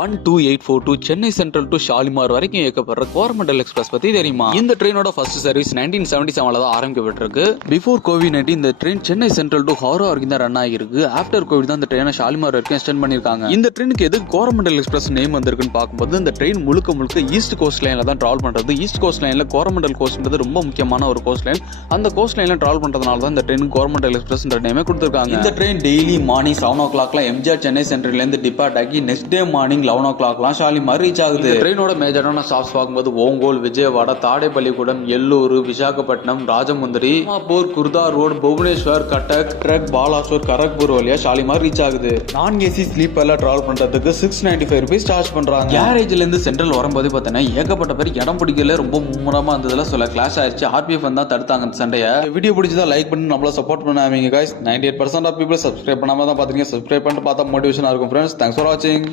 12842 Chennai central to Shalimar வரைக்கும் இயக்கப்படுற Coromandel express பத்தி தெரியுமா? இந்த ட்ரெயினோட ஃபர்ஸ்ட் சர்வீஸ் 1977 தான் ஆரம்பிக்கப்பட்டிருக்கு. பிஃபோர் கோவிட்-19 இந்த train Chennai central to Howrah வரைக்கும் தான் ரன் ஆகிருக்கு. ஆஃப்டர் கோவிட் தான் இந்த ட்ரெயினை ஷாலிமார் வரைக்கும் எக்ஸ்டெண்ட் பண்ணிருக்காங்க. இந்த ட்ரெயினுக்கு எது கோரமண்டல் எக்ஸ்பிரஸ் நேம் வந்திருக்குன்னு பார்க்கும்போது இந்த ட்ரெயின் முழுக்க ஈஸ்ட் கோஸ்ட் லைன்ல தான் டிராவல் பண்றது. ஈஸ்ட் கோஸ்ட் லைன்ல கோரமண்டல் கோஸ்ட்ன்றது ரொம்ப முக்கியமான ஒரு கோஸ்ட் லைன். அந்த கோஸ்ட் லைன்ல டிராவல் பண்றதுனால தான் இந்த ட்ரெயின் கோரமண்டல் எக்ஸ்பிரஸ் நேமே கொடுத்திருக்காங்க. இந்த train daily morning 7 o'clock MGR Chennai சென்ட்ரல்ல இருந்து டிபார்ட் ஆகி next day morning 11 o'clock Shalimar reach ஆகுது. ட்ரெயினோட மேஜரான ஸ்டாப்ஸ் பார்க்கும்போது ஓங்கோல், விஜயவாடா, தாடேபள்ளிகுடம், எல்லூர், விசாகப்பட்டினம், ராஜமுந்திரி, மாப்பூர், குர்தா ரோடு, புவனேஸ்வர், கட்டக், ட்ரக், பாலாசோர், கரக்பூர் வழியா ஷாலிமார் ரீச் ஆகுது. நான் ஏசி ஸ்லீப்பர்ல டிராவல் பண்றதுக்கு 695 rupees சார்ஜ் பண்றாங்க. கேரேஜ்ல இருந்து சென்ட்ரல் வரும்போது பார்த்தீங்கன்னா ஏகப்பட்ட பேர் இடம் பிடிக்கல, ரொம்ப மும்முரமா இருந்ததுல சொல்ல கிளாஷ் ஆயிடுச்சு. RPF தான் தடுத்தாங்க அந்த சண்டையை. வீடியோ பிடிச்சதா லைக் பண்ணி நம்மள சப்போர்ட் பண்ணாமீங்க guys. 98% ஆஃப் பீப்புள் சப்ஸ்கிரைப் பண்ணாம தான் பாத்தீங்க. சப்ஸ்கிரைப் பண்ணிட்டு பார்த்தா மோட்டிவேஷனா இருக்கும் ஃப்ரெண்ட்ஸ். தேங்க்ஸ் ஃபார் வாட்சிங்.